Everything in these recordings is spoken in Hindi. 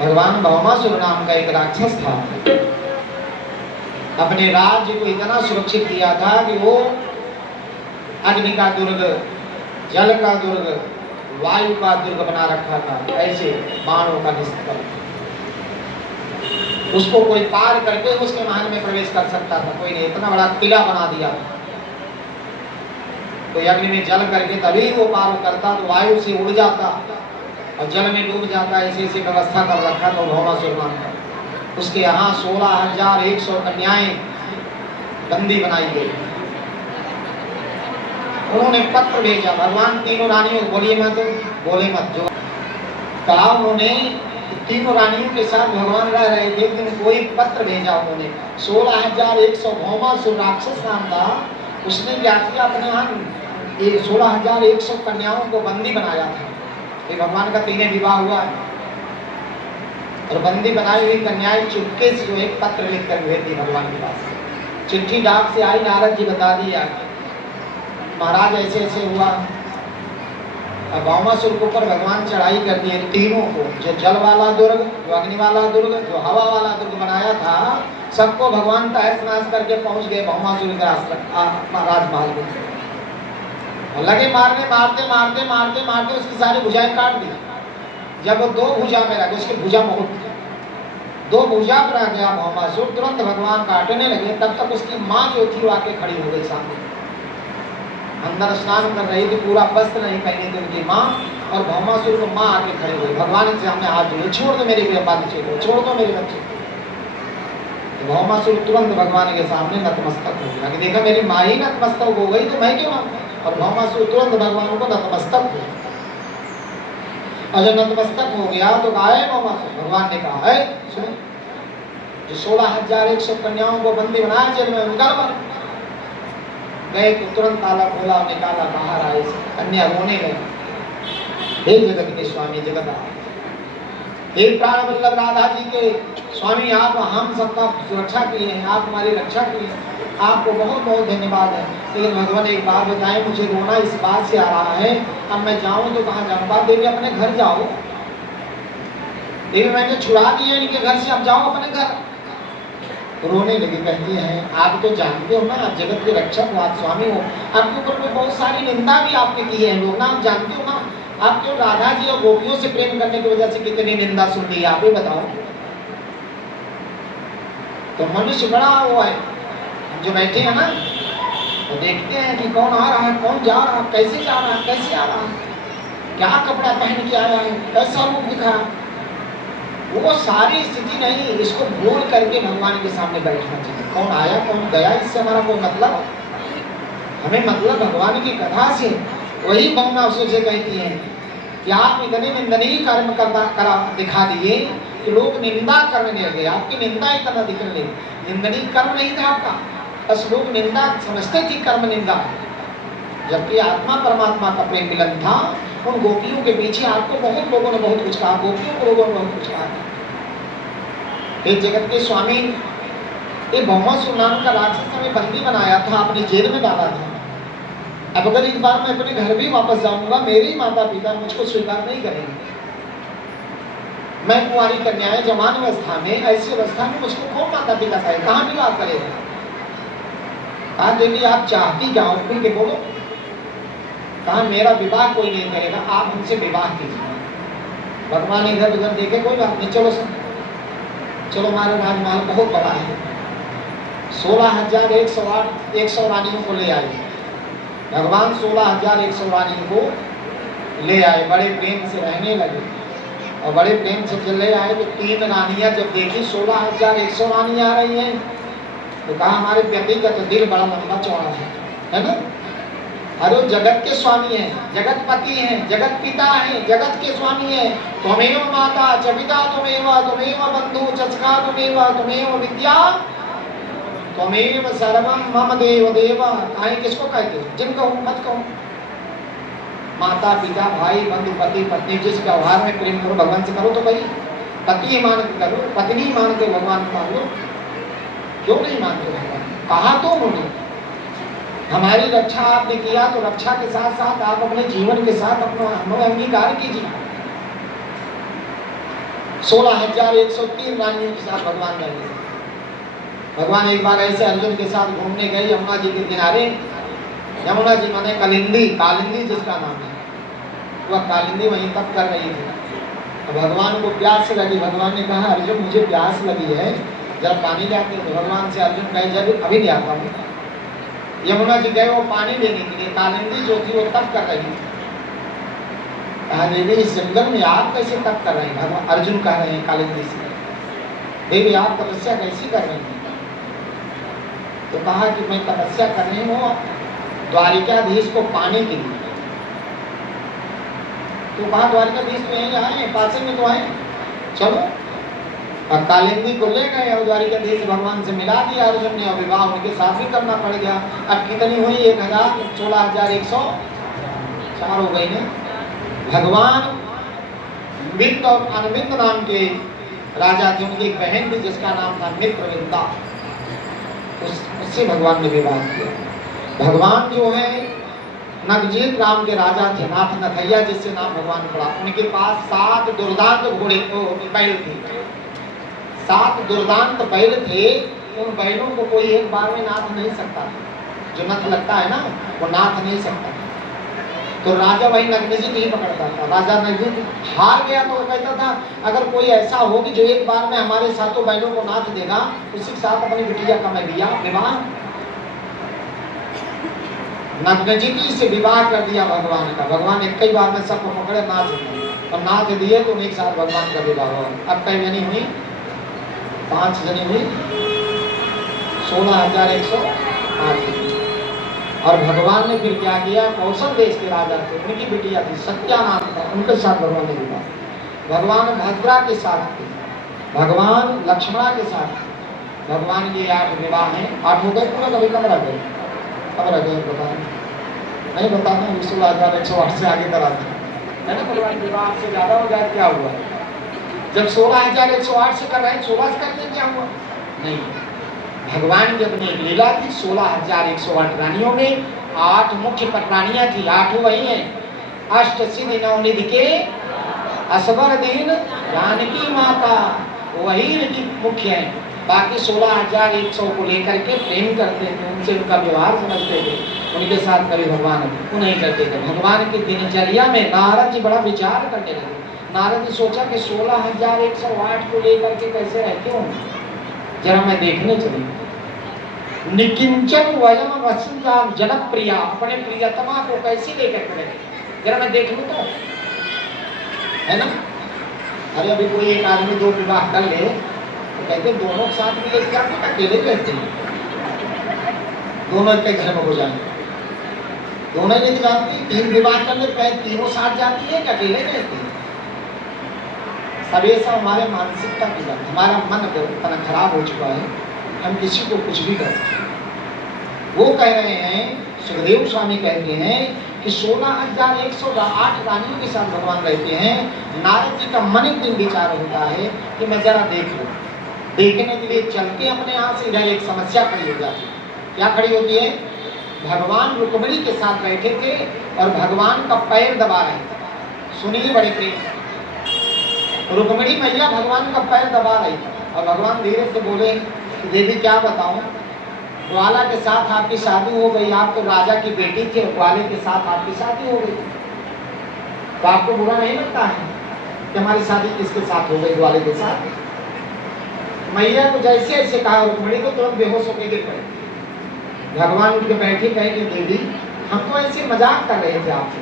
भगवान भौमासुर नाम का एक राक्षस था, अपने राज्य को इतना सुरक्षित किया था कि वो अग्नि का दुर्ग, जल का दुर्ग, वायु का दुर्ग बना रखा था, ऐसे बाणों का निस्तल। उसको कोई पार करके उसके महल में प्रवेश कर सकता था, कोई नहीं, इतना बड़ा किला बना दिया था। कोई अग्नि में जल करके तभी वो पार करता, तो वायु से उड़ जाता और जल में डूब जाता, ऐसी ऐसी व्यवस्था कर रखा था भौमासुर नाम का। उसके यहाँ 16,100 कन्याएं बंदी बनाई गई। उन्होंने पत्र भेजा, भगवान तीनों रानियों को बोलिए मत, बोले मत, जो कहा उन्होंने। तीनों रानियों के साथ भगवान रह रहे थे, लेकिन कोई पत्र भेजा उन्होंने। 16,100 भौमासुर राक्षस नाम था, उसने क्या किया, अपने यहाँ 16,100 कन्याओं को बंदी बनाया था। ये भगवान का 3 विवाह हुआ है, और बंदी बनाई हुई कन्याएं चुपके से जो एक पत्र लिख कर भेज दी भगवान के पास। चिट्ठी डाक से आई, नारद जी बता दिया महाराज ऐसे ऐसे हुआ। अब भौमासुर के ऊपर भगवान चढ़ाई कर दिए तीनों को, जो जल वाला दुर्ग, जो अग्नि वाला दुर्ग, जो हवा वाला दुर्ग बनाया था, सबको भगवान तहस नहस करके पहुंच गए भौमासुर के राजमहल में। लगे मारने, मारते मारते मारते मारते उसकी सारी भुजाएं काट दी। जब वो 2 भुजा में रह गए, उसकी भुजा बहुत 2 भुजा पर रह गया भौमासुर, तुरंत भगवान काटने लगे। तब तक उसकी माँ जो थी वो आके खड़ी हो गई सामने। अंदर स्नान कर रही थी, पूरा वस्त्र नहीं पहनी थी उनकी माँ, और भौमासुर को माँ आके खड़ी हुई। भगवान से हमने हाथ जोड़े, छोड़ दो मेरे बच्चे को, छोड़ दो मेरे बच्चे को। भौमासुर तुरंत भगवान के सामने नतमस्तक हो गया कि देखा मेरी माँ ही नतमस्तक हो गई तो मैं क्यों मानूं। और भौमासुर तुरंत भगवान को नतमस्तक हो गया। और जब नतमस्तक हो गया तो कहा है भौमासुर, भगवान ने कहा है सुनो, जो 16,100 कन्याओं को बंदी बनाया जेल में, उनका गए तो तुरंत ताला खोला, निकाला, बाहर आए, कन्या रोने गए, हे जगत के स्वामी जगन्नाथ, हे प्राण वल्लभ राधा जी के स्वामी, आप हम सबका सुरक्षा किए हैं, आप हमारी रक्षा की है, आपको बहुत बहुत धन्यवाद है। लेकिन भगवान एक बात बताएं, मुझे रोना इस बात से आ रहा है, अब मैं जाऊं तो कहाँ जाऊं। बात देवी अपने घर जाओ, देवी मैंने छुड़ा दिया इनके घर से, अब जाओ अपने घर। रोने लगी, कहती हैं आप तो जानते हो ना, आप जगत के रक्षक हो, आप स्वामी हो, आपके ऊपर में बहुत सारी निंदा भी आपने की है लोग ना, आप जानते हो ना, आप तो राधा जी और गोपियों से प्रेम करने की वजह से कितनी निंदा सुन ली, आप ही बताओ। तो मनुष्य बड़ा वो है, जो बैठे हैं ना, तो देखते हैं कि कौन आ रहा है, कौन जा रहा है, कैसे जा रहा है, कैसे आ रहा है, क्या कपड़ा पहन के आया है, कैसा रूप दिखा, वो सारी स्थिति नहीं, इसको भूल करके भगवान के सामने बैठना चाहिए। कौन आया कौन गया इससे हमारा कोई मतलब, हमें मतलब भगवान की कथा से। वही भौमासुर से कहती है कि आप इतने निंदनीय कर्म करा दिखा दिए कि लोग निंदा करने लगे, आपकी निंदा इतना दिखने लगी। निंदनीय कर्म नहीं था आपका, बस लोग निंदा समझते थी, कर्म निंदा, जबकि आत्मा परमात्मा का प्रेम मिलन था। उन गोपियों के पीछे आपको बहुत लोगों ने बहुत कुछ कहा, गोपियों को लोगों ने बहुत कुछ कहा। हे जगत के स्वामी, ये भौमासुर नाम का राक्षस हमें बंदी बनाया था, आपने जेल में डाला था। अब अगर एक बार मैं अपने घर भी वापस जाऊंगा, मेरे माता पिता मुझको स्वीकार नहीं करेंगे। मैं कुंवारी कन्याएं जवान अवस्था में, ऐसी अवस्था में मुझको कौन माता पिता कहे, कहाँ विवाह करेगा। कहा देवी आप चाहती जाओ, खुल के बोलो। कहा मेरा विवाह कोई नहीं करेगा, आप हमसे विवाह कीजिए। भगवान इधर उधर देखे, कोई बात नहीं, चलो सब चलो, हमारा राजमहल बहुत बड़ा है। 16,100 रानियों को ले आए भगवान, 16,100 रानियों को ले आए, बड़े प्रेम से रहने लगे। और बड़े प्रेम से चले आए तो 3 रानियां जब देखी 16,100 रानियां आ रही हैं, तो कहा हमारे पति का तो दिल बड़ा लंबा चौड़ा है ना। अरे जगत के स्वामी हैं, जगत पति हैं, जगत पिता हैं, जगत के स्वामी हैं। त्वमेव माता च पिता त्वमेव, त्वमेव बंधु च सखा त्वमेव, त्वमेव विद्या त्वमेव सर्वं मम देव देव। कहीं किसको कहते हो, जिन कहो मत कहो। माता पिता भाई बंधु पति पत्नी, जिस व्यवहार में प्रेम करो भगवान से करो तो भाई, पति मान के करो, पत्नी मान के भगवान मान लो, क्यों नहीं मानते भगवान। कहा तो उन्होंने हमारी रक्षा आपने किया, तो रक्षा के साथ साथ आप अपने जीवन के साथ अपना हमें अंगीकार कीजिए। 16,103 रानियों के साथ भगवान रहे थे। भगवान एक बार ऐसे अर्जुन के साथ घूमने गए यमुना जी के किनारे। यमुना जी माने कालिंदी, कालिंदी जिसका नाम है, वह कालिंदी वहीं तप कर रही थी। तो भगवान को प्यास लगी। भगवान ने कहा अर्जुन मुझे प्यास लगी है, जरा पानी लाते। तो भगवान से अर्जुन कहे जब अभी ले आता हूँ। यमुना जी गए वो पानी लेने के लिए। कालिंदी जो थी वो तप कर रही थी। कहा देवी इस जंगल में आप कैसे तप कर रहे हैं? भगवान अर्जुन कह रहे हैं कालिंदी से, देवी आप तपस्या कैसी कर रही हैं? तो कहा कि मैं तपस्या कर रही हूँ द्वारिकाधीश को पाने के लिए। तो कहा द्वारिकाधीश तो यहीं आए, पास में तो आए, चलो। और कालिंदी को ले गए और द्वारिकाधीश भगवान से मिला दिया अर्जुन ने। विवाह उनके साथ भी करना पड़ गया। अब कितनी हुई? 16,104 हो गई ने। भगवान विंद और अनविंद नाम के राजा थे, उनकी एक बहन थी जिसका नाम था मित्रविंदा। उससे भगवान ने विवाह किया। भगवान जो है नगजीत नाम के राजा थे, नाथ नथैया जिससे नाम भगवान पड़ा। उनके पास 7 दुर्दांत घोड़े बैल थे। 7 दुर्दांत बैल थे। उन बैलों को कोई एक बार में नाथ नहीं सकता था। जो नथ लगता है ना वो नाथ नहीं सकता। तो राजा वही नगजीत ही पकड़ता था। राजा नगजीत हार गया तो वो कहता था अगर कोई ऐसा हो कि जो एक बार में हमारे साथों बैलों को नाथ देगा, उसी के साथ अपनी बिटिया का मैं विवाह। नगजीत से विवाह कर दिया भगवान का। भगवान एक ही बार में सबको पकड़े नाथ दिए और नाथ दिए तो एक साथ भगवान का विवाह हुआ। अब कई जनी हुई? 5 जनी हुई। 16,108। और भगवान ने फिर क्या किया? कौशल देश के राजा थे, उनकी बिटिया थी सत्या नाम था, उनके साथ भगवान ने विवाह। भगवान भद्रा के साथ थे, भगवान लक्ष्मणा के साथ थे। भगवान के 8 विवाह हैं। 8 हो गए पूरा? कभी कब रह गए? कब रह गए बता नहीं बताना। 16,108 से आगे कराते है ना। भगवान विवाह से ज्यादा हो जाए क्या हुआ? जब 16,108 से कर रहे हैं 16 से करते क्या हुआ? नहीं, भगवान की अपनी एक लीला थी। 16,108 रानियों में 8 मुख्य रानियां थी। 8 वही हैं अष्ट सिद्धि नवनिधि के असवर दीन जानकी माता, वही इनकी मुख्य है। बाकी 16,100 को लेकर के प्रेम करते थे, उनसे उनका व्यवहार समझते थे, उनके साथ कभी भगवान वो नहीं करते थे। भगवान की दिनचर्या में नारद जी बड़ा विचार करने लगे। नारद जी सोचा कि 16,108 को लेकर के कैसे रहते होंगे, जरा मैं देखने चली। निकिंचन वयम वसुधा जनप्रिया, अपने प्रियतमा को कैसी लेकर के रहे, जरा मैं देख लूं तो, है ना। अरे अभी कोई एक आदमी 2 विवाह कर ले तो कहते दोनों के साथ भी लेके जाते, अकेले रहते हैं, दोनों एक घर में हो जाएंगे, दोनों लेके जाती। 3 विवाह कर ले पहले तीनों साथ जाती है कि अकेले रहती है। सब ये सब हमारे मानसिकता की बात। हमारा मन इतना खराब हो चुका है, हम किसी को कुछ भी कर सकते हैं। वो कह रहे हैं, सुखदेव स्वामी कहते हैं कि 16,108 रानियों के साथ भगवान रहते हैं। नारद जी का मन एक दिन विचार होता है कि मैं जरा देख लूं। देखने के लिए चलते अपने यहाँ से इधर एक समस्या खड़ी हो जाती है। क्या खड़ी होती है? भगवान रुक्मिणी के साथ बैठे थे और भगवान का पैर दबा रहे थे। सुनिए बड़े प्रेम, रुक्मिणी मैया भगवान का पैर दबा रही थी और भगवान धीरे से बोले कि देवी क्या बताऊं, ग्वाला के साथ आपकी शादी हो गई, आप तो राजा की बेटी थी और ग्वाले के साथ आपकी शादी हो गई, तो आपको बुरा नहीं लगता है कि हमारी शादी किसके साथ हो गई? ग्वाले के साथ। मैया को जैसे ऐसे कहा, रुक्मिणी को तुरंत बेहोश होकर गिर पड़े। भगवान उठ के बैठे, कहे कि देवी हम तो ऐसे मजाक कर रहे थे आपसे,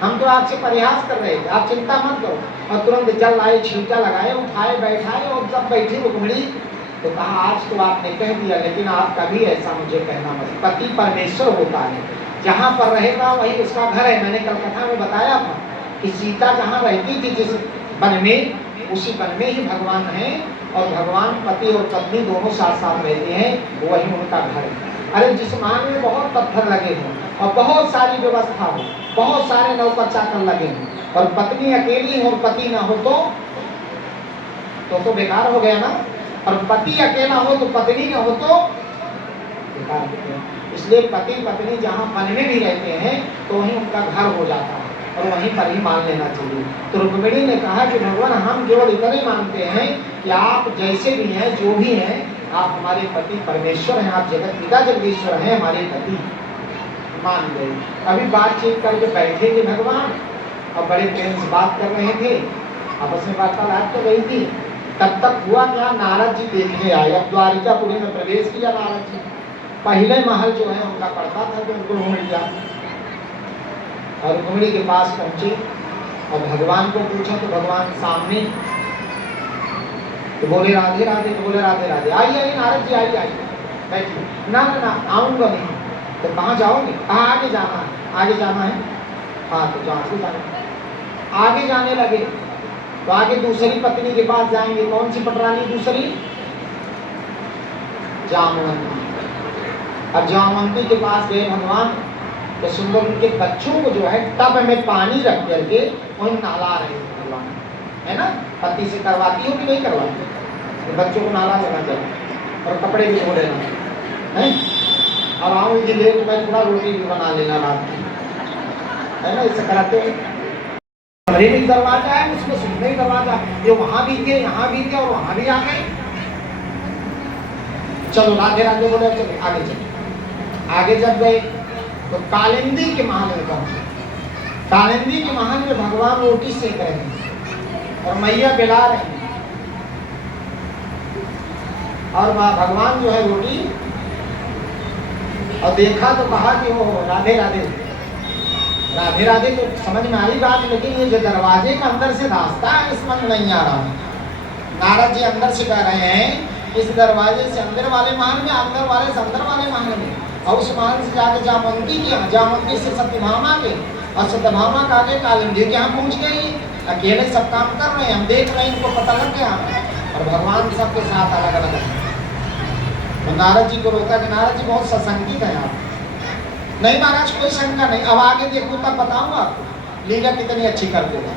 हम तो आपसे प्रयास कर रहे थे, आप चिंता मत करो। और तुरंत जल लाए, छींटा लगाए, उठाए, बैठाए और जब बैठी रुक्मिणी तो कहा आज तो आपने कह दिया, लेकिन आप कभी ऐसा मुझे कहना मत। पति परमेश्वर होता है, जहाँ पर रहेगा वही उसका घर है। मैंने कल कथा में बताया था कि सीता जहाँ रहती थी जिस वन में, उसी वन में ही भगवान है और भगवान पति और पत्नी दोनों साथ साथ रहते हैं, वही उनका घर है। अरे जिस मान में बहुत पत्थर लगे हों और बहुत सारी व्यवस्था हो, बहुत सारे नौकर चाकर लगे हों और पत्नी अकेली हो और पति ना हो तो बेकार हो गया ना। और पति अकेला हो तो पत्नी ना हो तो बेकार हो गया। इसलिए पति पत्नी जहाँ वन में भी रहते हैं तो वहीं उनका घर हो जाता है। और वहीं पर ही मान लेना चाहिए। तो रुक्मिणी ने कहा कि भगवान हम केवल इतना ही मानते हैं कि आप जैसे भी हैं, जो भी हैं, आप हमारे पति परमेश्वर हैं, आप जगत पिता जगदीश्वर हैं, हमारे पति। मान गए। अभी बातचीत करके बैठे थे भगवान और बड़े प्रेम से बात कर रहे थे, आपस में वार्तालाप तो गई थी। तब तक हुआ क्या, नारद जी देखने आए। अब द्वारिकापुरी में प्रवेश किया नारद जी। पहले महल जो है उनका पड़ता था कि उनको ढूंढ लिया और रुक्मिणी के पास पहुंचे और भगवान को पूछा तो भगवान सामने। तो बोले राधे राधे, तो बोले राधे राधे। आइए आइए नारद जी, आइए आइए बैठिए। ना ना ना आऊंगा नहीं। तो कहाँ जाओगे? कहाँ आगे जाना है? आगे जाना है। हाँ तो जहाँ से जाना। आगे जाने लगे तो आगे दूसरी पत्नी के पास जाएंगे। कौन सी पटरानी दूसरी? जामवंती। अब जामवंती के पास गए भगवान तो सुंदर उनके बच्चों को जो है टब में पानी रख करके उन्हें नहला रहे थे भगवान, है ना। पति से करवाती हो कि नहीं करवाती? तो बच्चों को नहला देना चाहिए और कपड़े भी धो लेना है। अब आऊँगी लेट, मैं थोड़ा रोटी भी बना लेना रात में, है ना। इसे कराते हैं। कमरे में दरवाजा है, उसमें सुनने ही दरवाजा, ये वहां भी थे, यहाँ भी थे और वहां भी आ गए। चलो राधे राधे बोले, चलो आगे चलो। आगे जब गए तो कालिंदी के महल में पहुंचे। कालिंदी के महल में भगवान रोटी सेक रहे हैं और मैया बेला रहे हैं और भगवान जो है रोटी, और देखा तो कहा कि वो राधे राधे राधे राधे। तो समझ में आई बात, लेकिन ये जो दरवाजे का अंदर से रास्ता है इसमें नहीं आ रहा। नारद जी अंदर से कह रहे हैं इस दरवाजे से अंदर वाले महल में, अंदर वाले से अंदर वाले महल में, और उस महल से जाके जामवंती के यहाँ, जामवंती से सत्यभामा के, और सत्यभामा का आगे कालिंदी के यहाँ पहुँच गई। अकेले सब काम कर रहे हैं, हम देख रहे हैं, इनको पता लग गया और भगवान सबके साथ अलग अलग है। तो नारद जी को रोका कि नारद जी बहुत सशंकित है आप। नहीं महाराज कोई शंका नहीं, अब आगे देखो तब बताऊंगा आपको लीला कितनी अच्छी करते थे।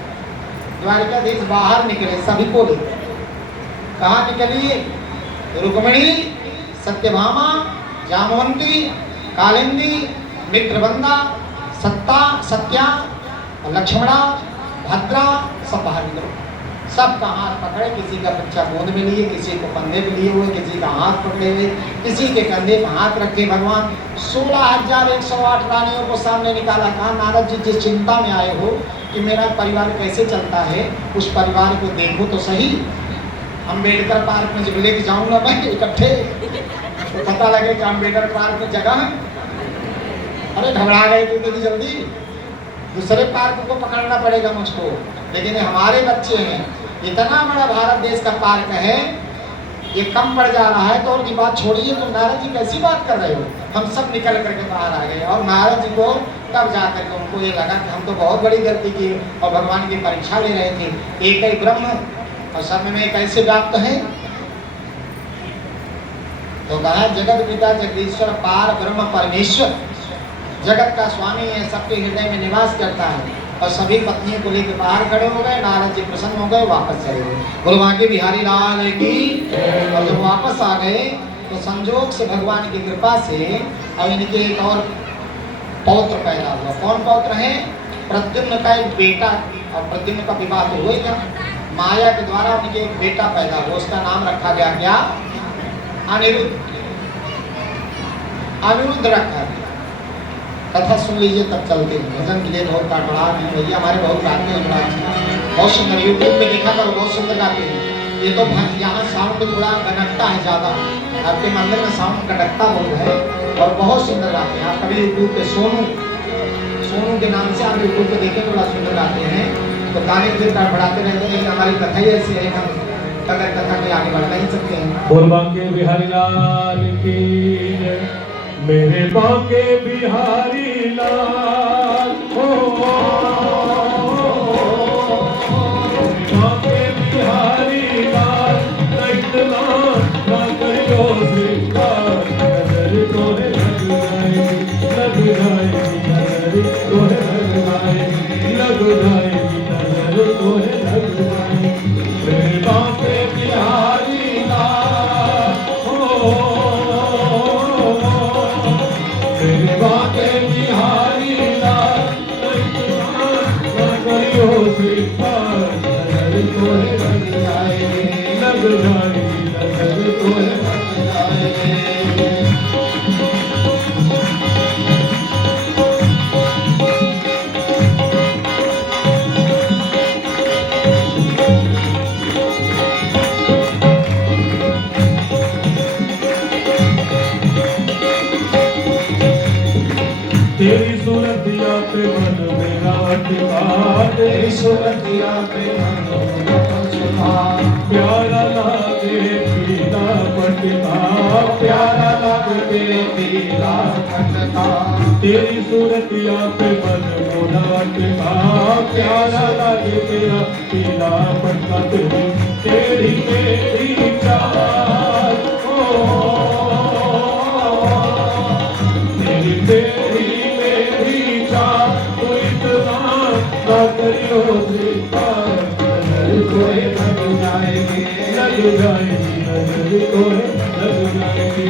द्वारिकाधीश बाहर निकले सभी को लेकर। कहाँ निकलिए? रुक्मिणी, सत्यभामा, जामवंती, कालिंदी, मित्रबंदा, सत्या, लक्ष्मणा, भद्रा, सब बाहर निकले। सबका हाथ पकड़े, किसी का बच्चा गोद में लिए, किसी को कंधे पे लिए हुए, किसी का हाथ पकड़े हुए, किसी के कंधे पर हाथ रखे। भगवान 16,108 रानियों को सामने निकाला। कहा नारद जी जिस चिंता में आए हो कि मेरा परिवार कैसे चलता है, उस परिवार को देखो तो सही। अम्बेडकर पार्क में जब लेके जाऊंगा मैं इकट्ठे तो पता लगे कि अम्बेडकर पार्क में जगह है। अरे घबरा गए थे इतनी जल्दी, दूसरे पार्क को पकड़ना पड़ेगा मुझको। लेकिन हमारे बच्चे हैं, इतना बड़ा भारत देश का पार्क है, ये कम पड़ जा रहा है तो उनकी बात छोड़िए। तो नारद जी कैसी बात कर रहे हो? हम सब निकल करके बाहर आ गए और नारद जी को तब जाकर के उनको ये लगा कि हम तो बहुत बड़ी गलती की और भगवान की परीक्षा ले रहे थे। एक ही ब्रह्म और सब में कैसे व्याप्त है? तो कहा जगत पिता जगदीश्वर पार ब्रह्म परमेश्वर, जगत का स्वामी है, सबके हृदय में निवास करता है। और सभी पत्नियों को लेकर बाहर खड़े हो गए। नारद जी प्रसन्न हो गए, वापस चले गए। बोलो बांके बिहारी लाल की। और जब वापस आ गए तो संजोग से भगवान की कृपा से अब इनके एक और पौत्र पैदा हुआ। कौन पौत्र है? प्रद्युम्न का एक बेटा, और प्रद्युम्न का विवाह तो हुआ था, माया के द्वारा उनके एक बेटा पैदा हुआ। उसका नाम रखा गया क्या? अनिरुद्ध। अनिरुद्ध रखा। कथा सुन लीजिए तब चलते हैं। भजन के लिए बहुत काटवाड़ हैं भैया, हमारे बहुत गाते हैं, बहुत सुंदर। यूट्यूब पे देखा करो, बहुत सुंदर गाते हैं। ये तो यहाँ साउंड थोड़ा गनकता है ज़्यादा, आपके मंदिर में साउंड गनकता बहुत है और बहुत सुंदर गाते हैं। आप कभी यूट्यूब पे सोनू के नाम से आप यूट्यूब पे देखें, बड़ा सुंदर गाते हैं। तो गाने के लिए बढ़ाते रहते हैं। हमारी कथा ही ऐसी है, हम अगर कथा के आगे बढ़ नहीं सकते हैं। बोल बांके बिहारी लाल की, मेरे बांके बिहारी लाल हो, बांके बिहारी लाल इतना ना करो श्रृंगार, नजर तोहे लग जाएगी, लग जाएगी नजर तोहे लग जाएगी, लग जाएगी नजर तोहे लग जाएगी। मेरे बांके बिहारी लाल हो, मेरे बांके बिहारी लाल लग जाएगी नजर तोहे लग जाएगी। तेरी सूरतिया पे मन मेरा अटका, तेरी सूरतिया पे मन अटका, प्यारा लागे पीला पटका, प्यारा लगे पीला पटका। तेरी सूरतिया पे मन मोरा अटका, प्यारा लागे तेरा पीला पटका। तेरी मेरी चाल तेरी मेरी चाल तू इतना ना करियो प्यार, नजर तोहे लग जाएगी नजर तोहे लग जाएगी।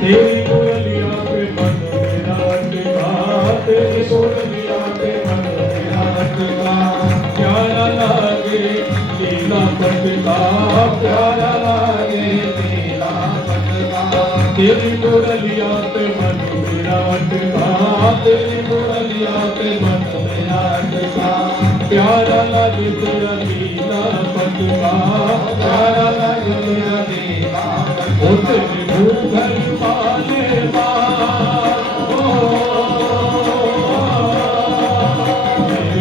तेरी मुरलिया पे मन मेरा अटका, तेरी मुरलिया पे मन मेरा अटका, प्यारा लागे लीला पटका, प्यारा लागे पीला पटका। तेरी मुरलिया पे मन मेरा अटका, तेरी मुरलिया पे मन मेरा अटका, प्यारा लागे तेरा लीला पटका, प्यारा लागे तेरा लीला पटका। ओ तेरे घर वाले बाल,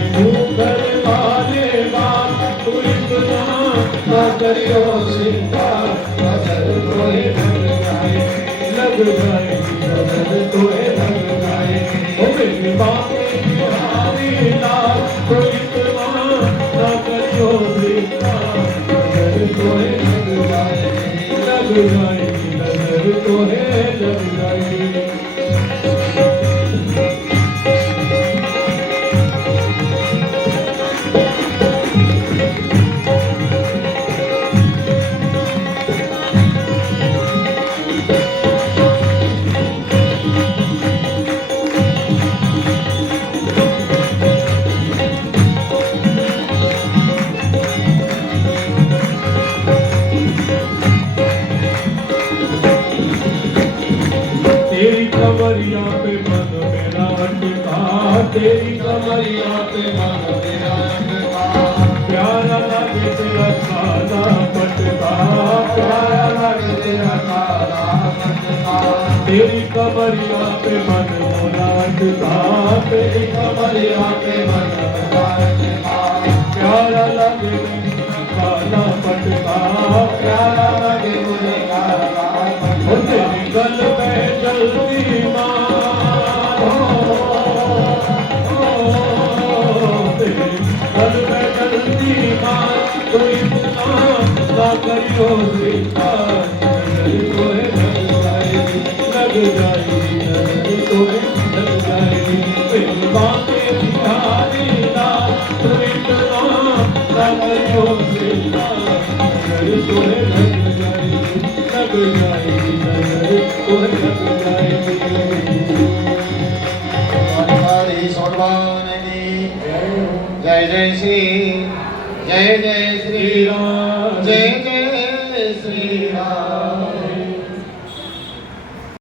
तेरे घर वाले बाल तू इतना ना करियो श्रृंगार, नजर तोहे लग जाएगी नजर तोहे लग जाएगी। ओ मेरी बातें बिहारी लाल तू इतना ना करियो श्रृंगार, नजर तोहे लग जाएगी नजर तोहे लग जाएगी। तेरी कमरिया पे मन मेरा अटका, तेरी कमरिया पे मन मेरा अटका, प्यारा लगे तेरा काला पटका, प्यारा लगे तेरा काला पटका। तेरी कमरिया पे मन मोरा अटका, तेरी कमरिया पे मन मोरा अटका, प्यारा लगे तेरा काला पटका, प्यारा लगे तेरा काला पटका। तेरी गल पे जल्दी मार, तेरी गल पे जल्दी मार तू इतना ना करियो श्रृंगार, नजर तोहे लग जाएगी नजर तोहे लग जाएगी। तेरी बातें बिहारी लाल तू इतना ना करियो श्रृंगार, नजर तोहे लग जाएगी नजर तोहे लग जाएगी। हमारी सोनवान दी जय जय श्री जय जय श्री राम जय जय श्री राम।